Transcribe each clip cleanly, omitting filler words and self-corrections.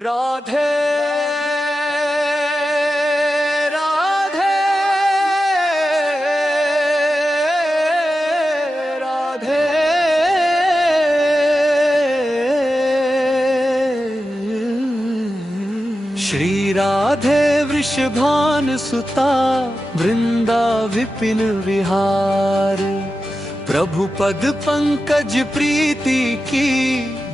राधे राधे राधे। श्री राधे वृषभान सुता वृंदा विपिन विहार। प्रभु पद पंकज प्रीति की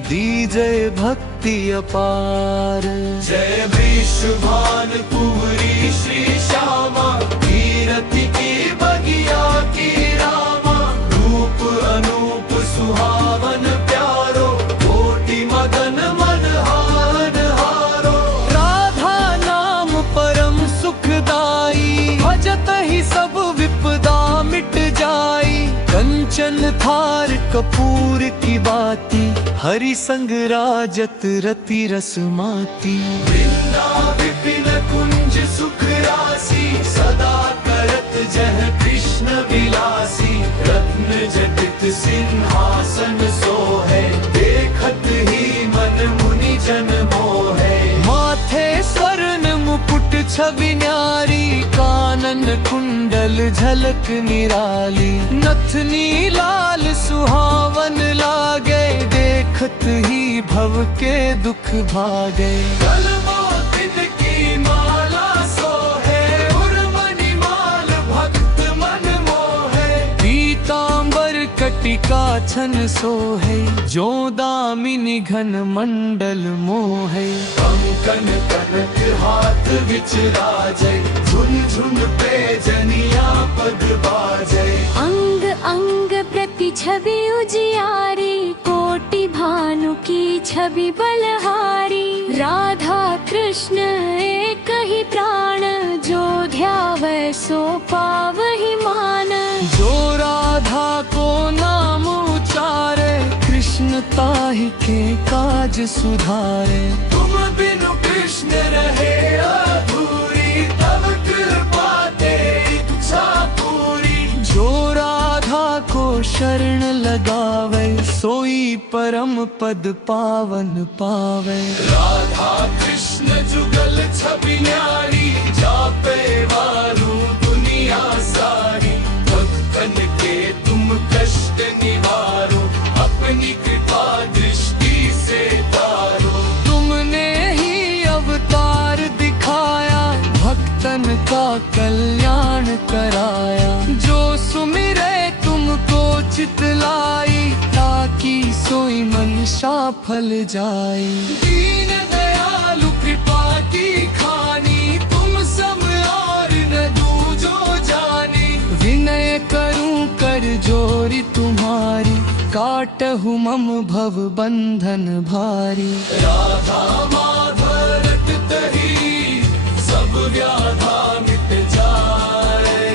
दीजय भक्ति अपार। जय वृषभान कुंवरी श्री श्यामा, कीरति की बगिया की रामा। रूप अनूप सुहावन प्यारो, कोटि मगन मन हान हारो। राधा नाम परम सुखदाई, भजत ही सब विपदा मिट जाई। कंचन थार कपूर की बाती, हरि संग राजत रति रस माती। वृंदा विपिन कुंज सुख राशि, सदा करत जह कृष्ण विलासी। रत्न जटित सिंहासन सोहे, देखत ही मन मुनि जन मोहे। माथे स्वर्ण मुकुट छवि न्यारी, कानन कुंडल झलक निराली। नथनी लाल सुहावन लागे, देखत ही भव के दुख भागे। कलमोतिन की माला सोहे, उर्वनी माल भक्त मन मोहे। पीतांबर कटिका छन सोहे, जो दामिनी घन मंडल मोहे। कंकन कनक हाथ विच राजे, झुन पे जनिया पद बाजे। अंग अंग प्रति छवि उजियारी, कोटि भानु की छवि बलहारी। राधा कृष्ण एक ही प्राण, जो ध्यावै सो पावहि मान। जो राधा को नाम उचारे, कृष्ण ताहि के काज सुधारे। तुम बिनु कृष्ण रहे अधूरी, तब कृपा तेरी इच्छा पूरी। जो राधा को शरण लगावे, सोई परम पद पावन पावे। राधा कृष्ण जुगल छवि न्यारी, जापे वारू दुनिया सारी। भक्तन के तुम कष्ट निवारो, अपनी कृपा दृष्टि से तारो। तुमने ही अवतार दिखाया, भक्तन का कल्याण कराया। जो सुमिरे तुमको चितलाई, ताकि सोई मनसा फल जाए। दीन दयालु कृपा की खानी, तुम सब और न दूजो जानी। विनय करूं कर जोरी तुम्हारी, काटहु मम भव बंधन भारी। राधा माधव रटत ही, सब व्याधा मिट जाए।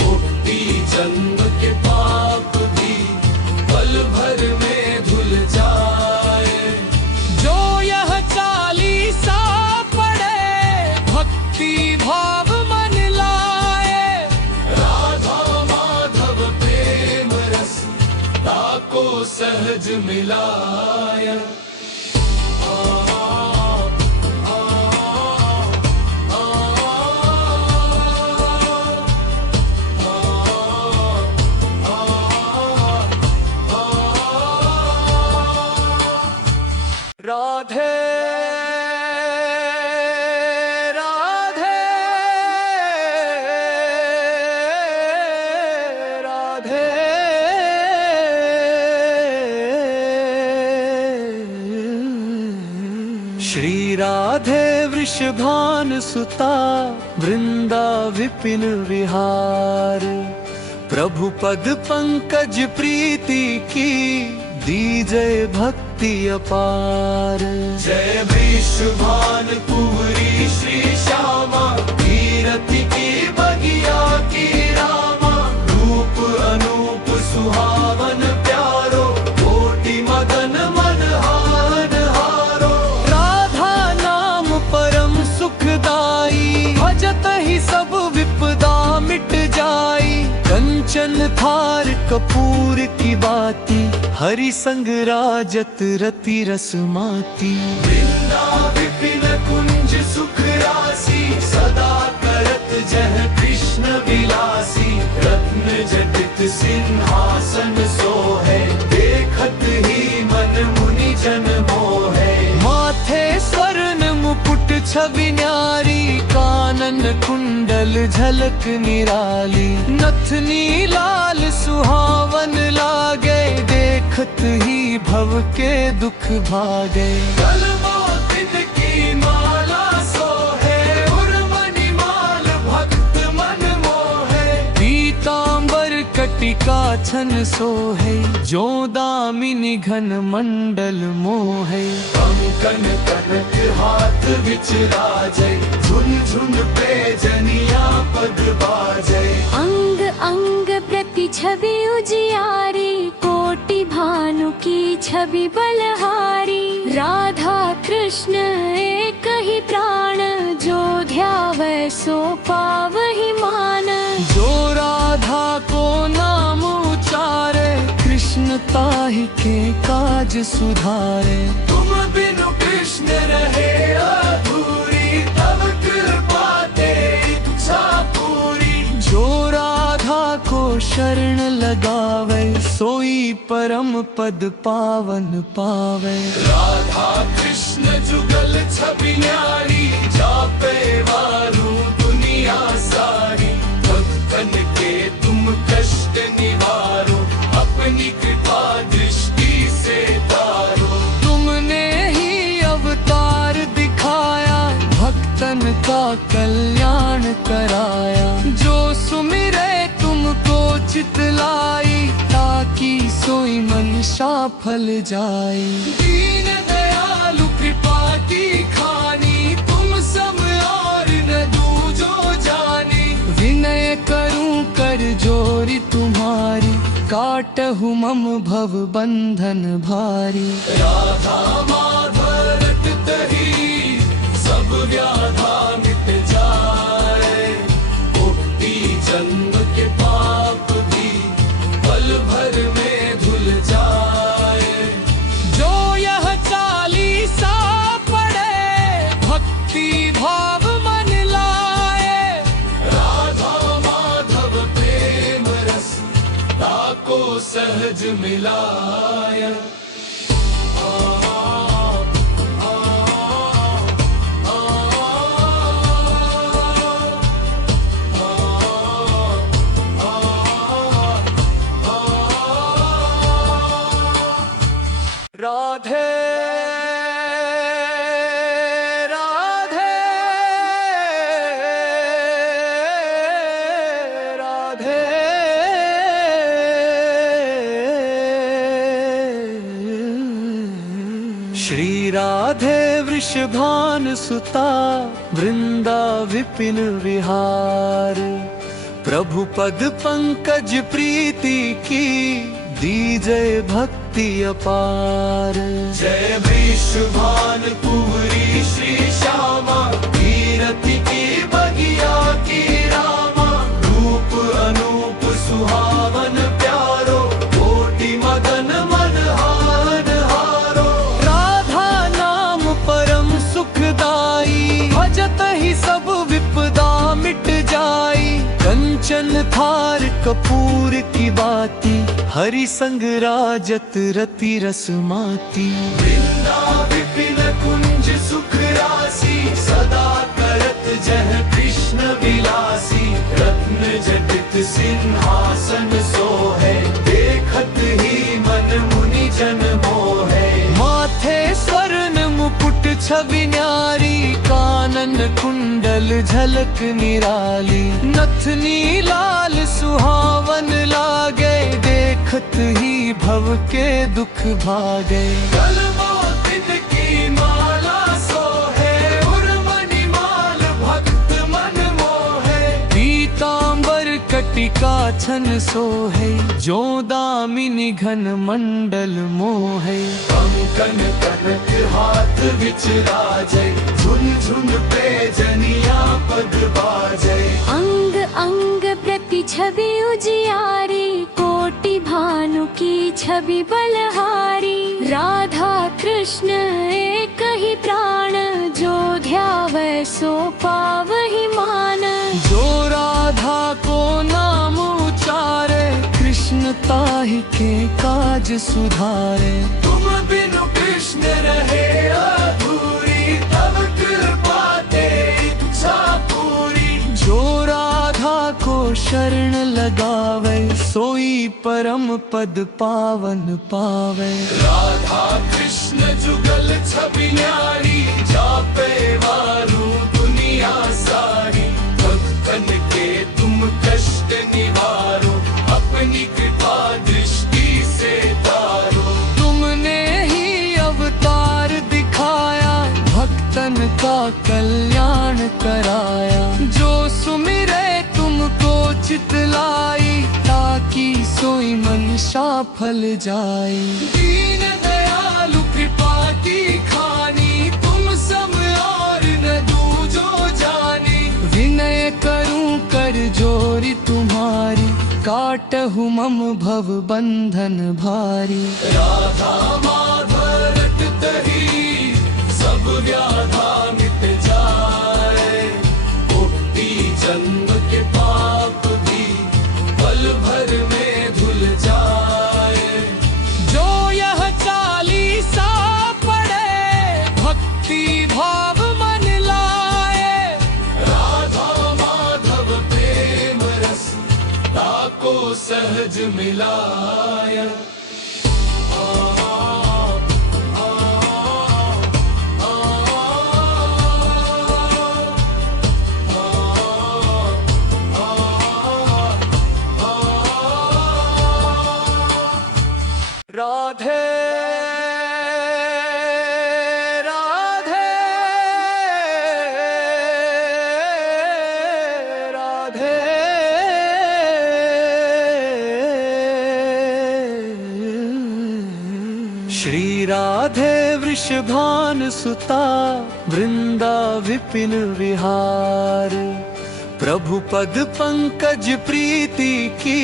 कोटि जन्म के पाप भी, पल भर में धुल जाए। जो यह चालीसा पढ़े, भक्ति भाव मन लाए। राधा माधव प्रेम रस, ताको सहज मिलाय। राधे राधे राधे। श्री राधे वृषभान सुता वृंदा विपिन विहार। प्रभु पद पंकज प्रीति की दीजय भक्ति अपार। जय वृषभान कुंवरी श्री श्यामा, कीरति की बगिया की रामा। रूप अनूप सुहावन प्यारो, कोटि मगन मन हान हारो। राधा नाम परम सुखदाई, भजत ही सब विपदा मिट जाई। कंचन थार कपूर की बाती, हरि संग राजत रति रस माती। वृंदा विपिन मुकुट छवि न्यारी, कानन कुंडल झलक निराली। नथनी लाल सुहावन लागे, देखत ही भव के दुख भागे। कलमोतिन की माला सोहे, उर्मणि माल भक्त मन मोहे। पीतांबर कटिका छन सोहे, जो दामिनी घन मंडल मोहे। कंकन कनक हाथ विचराजे, झुन पे जनिया पग बाजे। अंग अंग प्रति छवि उजियारी, कोटि भानु की छवि बलहारी। राधा कृष्ण एक ही प्राण, जो ध्यावै सो पावहि मान। जो राधा को नाम उचारे, कृष्ण ताहि के काज सुधारे। तुम बिनु कृष्ण रहे अधूरी, तब कृपा तेरी इच्छा पूरी। जो राधा को शरण लगावे, सोई परम पद पावन पावे। राधा कृष्ण जुगल छवि न्यारी, जापे वारू दुनिया सारी। भक्तन के तुम कष्ट निवारो, अपनी कृपा दृष्टि से तारो। तुमने ही अवतार दिखाया, भक्तन का कल्याण कराया। जो सुमिरे तुमको चितलाई, ताकि सोई मनसा फल जाए। दीन दयालु कृपा की खानी, तुम सम और न दूजो जानी। विनय करूं कर जोरी तुम्हारी, काटहु मम भव बंधन भारी। राधा माधव रटत ही, सब व्याधा मिट जाए। कोटि जन्म के पाप भी, पल भर में धुल जाए। जो यह चालीसा पढ़े, भक्ति भाव मन लाए। राधा माधव प्रेम रस, ताको सहज मिलाय। राधे राधे राधे। श्री राधे वृषभान सुता, वृंदा विपिन विहार। प्रभु पद पंकज प्रीति की, दीजय भक्ति अपार। जय वृषभान कुंवरी श्री श्यामा, कीरति की बगिया की रामा। रूप अनूप सुहावन प्यारो, कोटि मदन मन हान हारो। राधा नाम परम सुखदाई, भजत ही सब विपदा मिट जाई। कंचन थार कपूर की बाती, हरि संग राजत रति रस माती। वृंदा विपिन कुंज सुख राशि, सदा करत जह कृष्ण विलासी। रत्न जटित सिंहासन सोहे, देखत ही मन मुनि जन मोहे। माथे स्वर्ण मुकुट छवि न्यारी, कानन कुंडल झलक निराली। नथनी लाल सुहावन लागे, देखत ही भव के दुख भागे। कलमोतिन की माला सोहे, उर्मणि माल भक्त मन मोहे। पीतांबर कटिका छन सोहे, जो दामिनी घन मंडल मोहे। कंकन कनक हाथ विचराजे, झुन पे जनिया पग बाजे। अंग अंग प्रति छवि उजियारी, कोटि भानु की छवि बलहारी। राधा कृष्ण एक ही प्राण, जो ध्यावै सो पावहि मान। जो राधा को नाम उचारे, कृष्ण ताहि के काज सुधारे। तुम बिनु कृष्ण रहे अधूरी, तब कृपा शरण लगावे, सोई परम पद पावन पावे। राधा कृष्ण जुगल छवि न्यारी, जापे वारू दुनिया सारी। भक्तन के तुम कष्ट निवारो, अपनी कृपा दृष्टि से तारो। तुमने ही अवतार दिखाया, भक्तन का कल्याण कराया। जो सुमिरे तुमको चितलाई, ताकि सोई मनसा फल जाए। दीन दयालु कृपा की खानी, तुम सब और न दूजो जानी। विनय करूं कर जोरी तुम्हारी, काटहु मम भव बंधन भारी। राधा माधव रटत ही, सब व्याधा मिट जाए। कोटि जन्म के पाप भी, पल भर में धुल जाए। जो यह चालीसा पढ़े, भक्ति भाव मन लाए। राधा माधव प्रेम रस, ताको सहज मिलाय। राधे राधे राधे। श्री राधे वृषभान सुता, वृंदा विपिन विहार। प्रभु पद पंकज प्रीति की,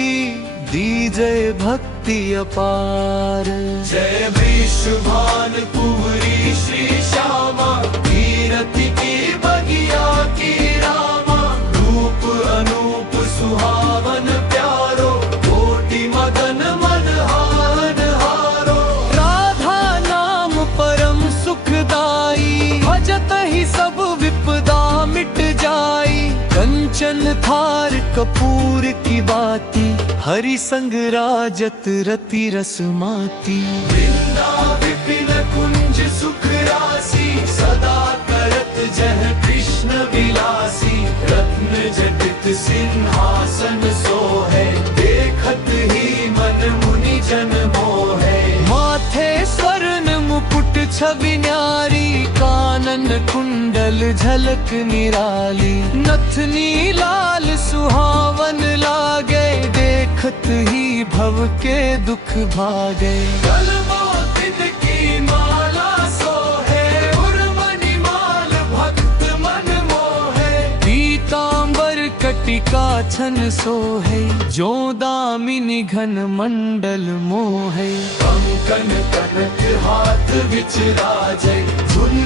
दीजय भक्ति अपार। जय वृषभान कुंवरी श्री श्यामा, कीरति की बगिया की रामा। रूप अनूप सुहावन प्यारो, कोटि मदन मन हान हारो। राधा नाम परम सुखदाई, भजत ही सब विपदा मिट जाई। कंचन थार कपूर की बाती, हरि संग राजत रति रस माती। वृंदा विपिन कुंज सुख राशि, सदा करत जह कृष्ण विलासी। रत्न जटित सिंहासन सोहे, देखत ही मन मुनि जन मोहे। माथे स्वर्ण मुकुट छवि न्यारी, कानन कुंडल झलक निराली। नथनी लाल सुहावन लागे, देखत ही भव के दुख भागे। कलमोदित की माला सोहे, उर्मणि माल भक्त मन मोहे। पीतांबर कटिका छन सोहे, जो दामिनी घन मंडल मोहे। कंकन कनक हाथ विचराजे,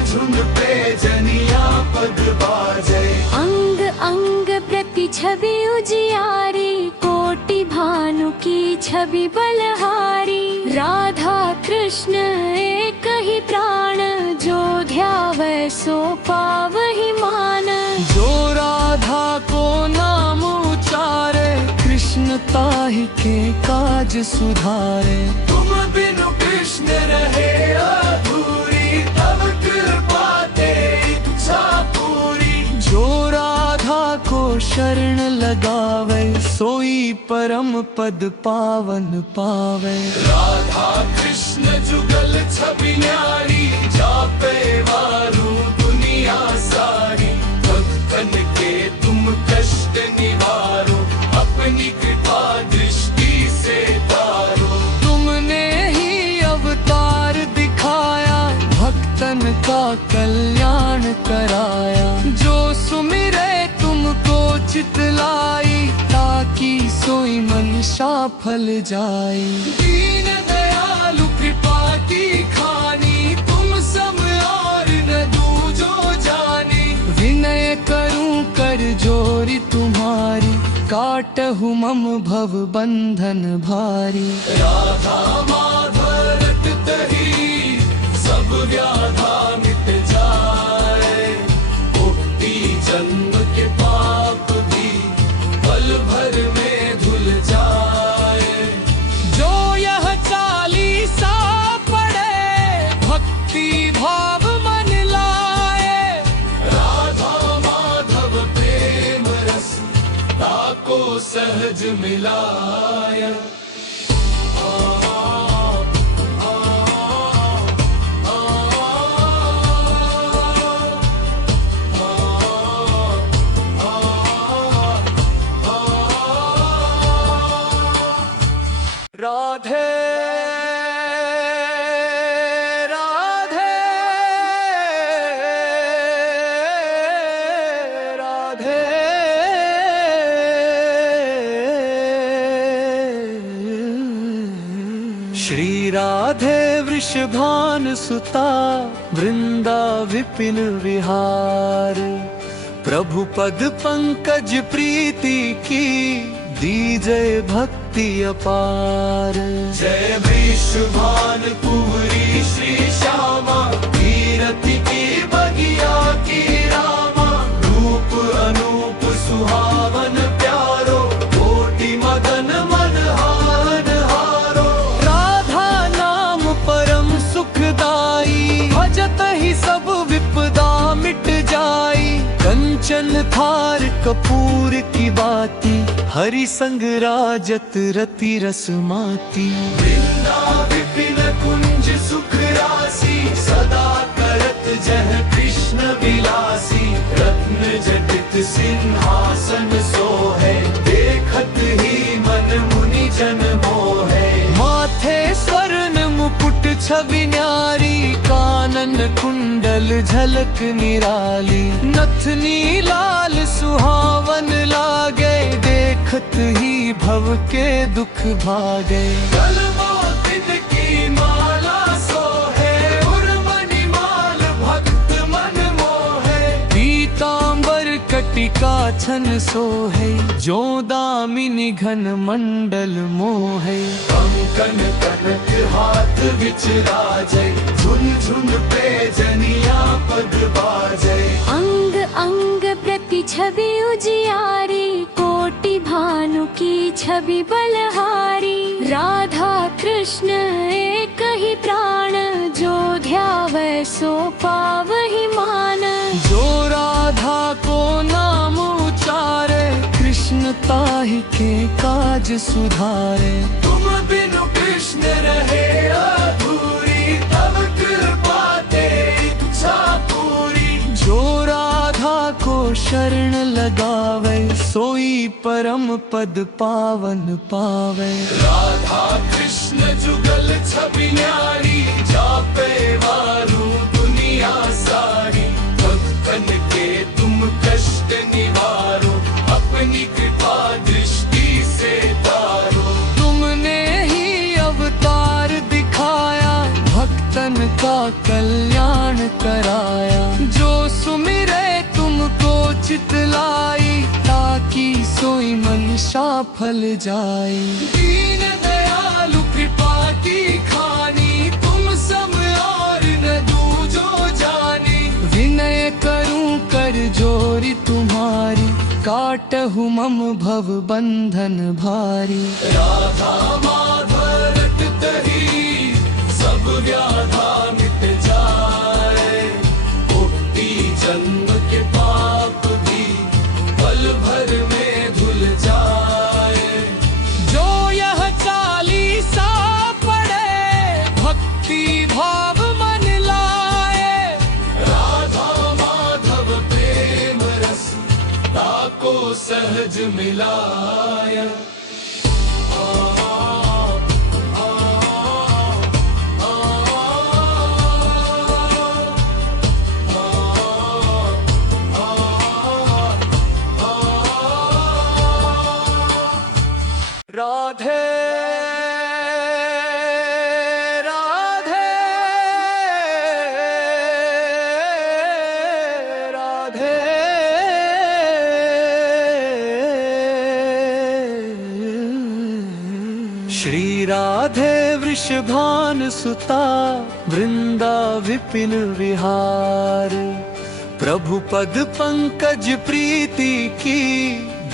झुन पे जनिया पद बाजे। अंग अंग प्रति छवि उजियारी, कोटि भानु की छवि बलहारी। राधा कृष्ण एक ही प्राण, जो ध्यावे सो पावहि मान। जो राधा को नाम उचारे, कृष्ण ताहि के काज सुधारे। तुम बिनु कृष्ण रहे अधूरी, तब कृपा ते इच्छा पूरी। जो राधा को शरण लगावे, सोई परम पद पावन पावे। राधा कृष्ण जुगल छवि न्यारी, जापे वारू दुनिया सारी। भक्तन के तुम कष्ट निवारो, अपनी कृपा दृष्टि से तारो। तुमने ही अवतार दिखाया, भक्तन का कल्याण कराया। जो सुमिरे तुमको चितलाई, ताकि सोई मनसा फल जाए। दीन दयालु कृपा की खानी, तुम सब और न दूजो जानी। विनय करूं कर जोरी तुम्हारी, काटहु मम भव बंधन भारी। राधा माधव रटत ही, सब व्याधा मिट जाए। कोटि जन्म के पाप भी, पल भर में सहज मिलाय। राधे राधे राधे श्री राधे वृषभान सुता वृंदा विपिन विहार। प्रभु पद पंकज प्रीति की दीजय भक्ति अपार। जय वृषभान कुंवरी श्री श्यामा, कीरति की बगिया की रामा। रूप अनूप सुहावन प्यारो, कोटि मदन मनहान हारो। राधा नाम परम सुखदाई, भजत ही सब विपदा मिट जाई। कंचन थार कपूर की बाती, हरि संग राजत रति रस माती। वृंदा विपिन कुंज सुख राशि, सदा करत जह कृष्ण विलासी। रत्न जटित सिंहासन सोहे, देखत ही मन मुनि जन मोहे। माथे स्वर्ण मुकुट छवि न्यारी, कानन कुंडल झलक निराली। नथनी लाल सुहावन लागे, देखत ही भव के दुख भागे। कलमोदित की माला सोहे, उर्वनि माल भक्त मन मोहे। पीतांबर कटिका छन सोहे, जो दामिनी घन मंडल मोहे। कंकन कनक हाथ विचराजय, झुन पे जनिया पद बाजय। अंग अंग प्रति छवि उजियारी, कोटि भानु की छवि बलहारी। राधा कृष्ण एक ही प्राण, जो ध्यावै सो पावहि मान। जो राधा को नाम उचारे, कृष्ण ताहि के काज सुधारे। तुम बिनु कृष्ण रहे अधूरी, तब कृपा तेरी इच्छा पूरी। जो राधा को शरण लगावे, सोई परम पद पावन पावे। राधा कृष्ण जुगल छवि न्यारी, जापे वारू दुनिया सारी। भक्तन के तुम कष्ट निवारो, अपनी कृपा दृष्टि से तारो। तुमने ही अवतार दिखाया, भक्तन का कल्याण कराया। जो सुमिरे तुमको चितलाई, ताकि सोई मनसा फल जाए। दीन दयालु कृपा की खानी, तुम सब और न दूजो जानी। विनय करूं कर जोरी तुम्हारी, काटहु मम भव बंधन भारी। राधा माधव रटत ही, सब व्याधा मिट जाए। कोटि जन्म के पाप भी, पल भर में धुल जाए। जो यह चालीसा पढ़े, भक्ति भाव मन लाए। राधा माधव प्रेम रस, ताको सहज मिलाय। राधे राधे राधे श्री राधे वृषभान सुता वृंदा विपिन विहार। प्रभु पद पंकज प्रीति की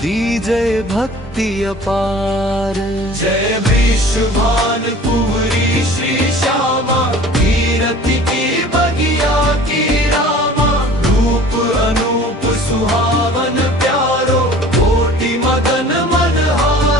दीजय भक्ति अपार। जय वृषभान कुंवरी श्री श्यामा, कीरति की बगिया की रामा। रूप अनूप सुहावन प्यारो, कोटि मदन मनहार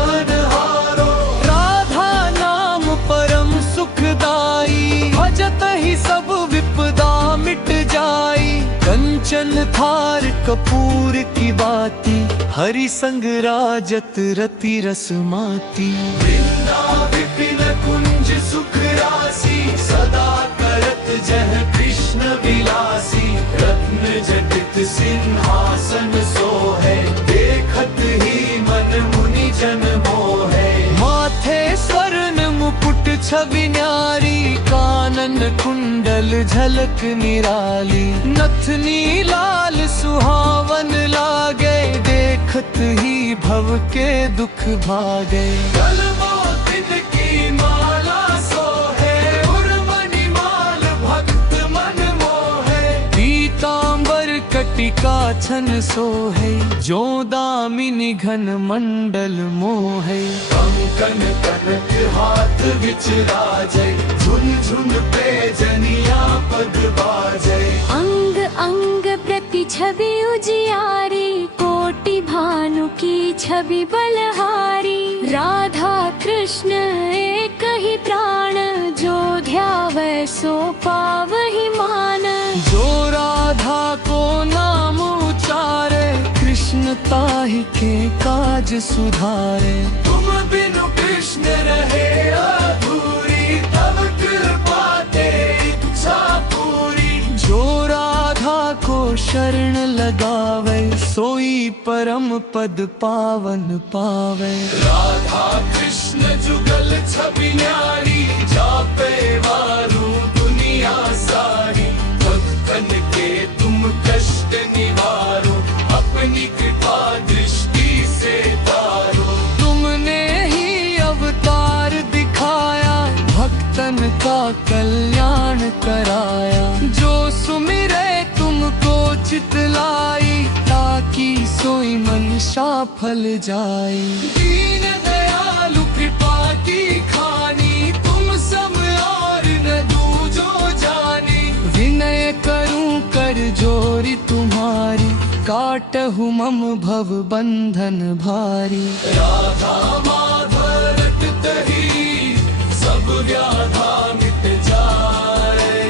चंदन थार कपूर की बाती, हरि संग राजत रति रस माती। वृंदा विपिन कुंज सुख राशि, सदा करत जह कृष्ण विलासी। रत्न जटित सिंहासन सोहे, देखत ही मन मुनि जन मोहे। माथे स्वर्ण मुकुट छवि न्यारी, कानन कुंडल झलक निराली। नथनी लाल सुहावन लागे, देखत ही भव के दुख भागे। कलमोतिन की माला सोहे, उर्मणि माल भक्त मन मोहे। पीतांबर कटिका छन सोहे, जो दामिनी घन मंडल मोहे। कंकन कनक हाथ विचराजे, झुन पे जनिया पद बाजे। अंग अंग प्रति छवि उजियारी, कोटि भानु की छवि बलहारी। राधा कृष्ण एक ही प्राण, जो ध्यावै सो पावहि मान। जो राधा को नाम उचारे, कृष्ण ताहि के काज सुधारे। तुम बिनु कृष्ण रहे अधूरी, तब कृपा ते इच्छा पूरी। जो राधा को शरण लगावे, सोई परम पद पावन पावे। राधा कृष्ण जुगल छवि न्यारी, जापे वारू दुनिया सारी। भक्तन के तुम कष्ट निवारो, अपनी कृपा दृष्टि से तारो। तुमने ही अवतार दिखाया, भक्तन का कल्याण कराया। जो सुमिरे तुमको चितलाई, ताकि सोई मनसा फल जाए। दीन दयालु कृपा की खानी, तुम सम और न दूजो जानी। विनय करूं कर जोरी तुम्हारी, काटहु मम भव बंधन भारी। राधा माधव रटत ही, सब व्याधा मिट जाए।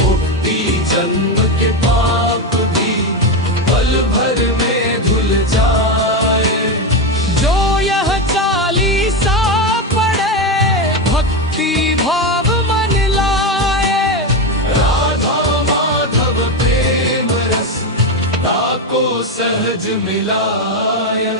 कोटि जन्म के पाप भी, पल भर में धुल जाए। जो यह चालीसा पढ़े, भक्ति भाव मन लाए। राधा माधव प्रेम रस, ताको सहज मिलाय।